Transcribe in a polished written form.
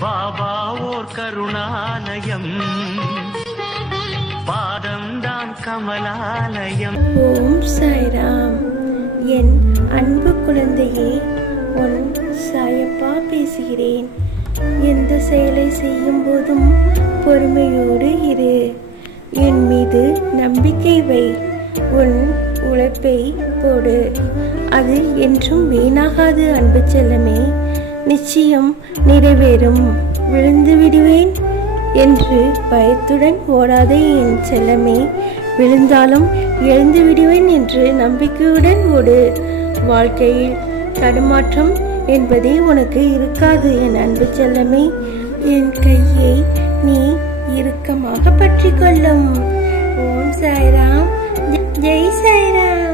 பாபா ஓர் கருணாலயம், பாதம்தான் கமலாலயம். ஓம் சாய்ராம். என் அன்பு குழந்தையே, உன் சாயப்பா பேசுகிறேன். எந்த செயலை செய்யும் போதும் பொறுமையோடு இரு. என் மீது நம்பிக்கை வை. உன் உழைப்பை போடு. அது என்றும் வீணாகாது அன்பு செல்லமே. நிச்சயம் நிறைவேறும். விழுந்து விடுவேன் என்று பயத்துடன் ஓடாதே என் செல்லமே. விழுந்தாலும் எழுந்து விடுவேன் என்று நம்பிக்கையுடன் ஓடு. வாழ்க்கையில் தடுமாற்றம் என்பதே உனக்கு இருக்காது என் அன்பு செல்லமே. என் கையை நீ இறுக்கமாக பற்றி கொள்ளும். ஓம் சாய்ராம். ஜெய் சாய்ராம்.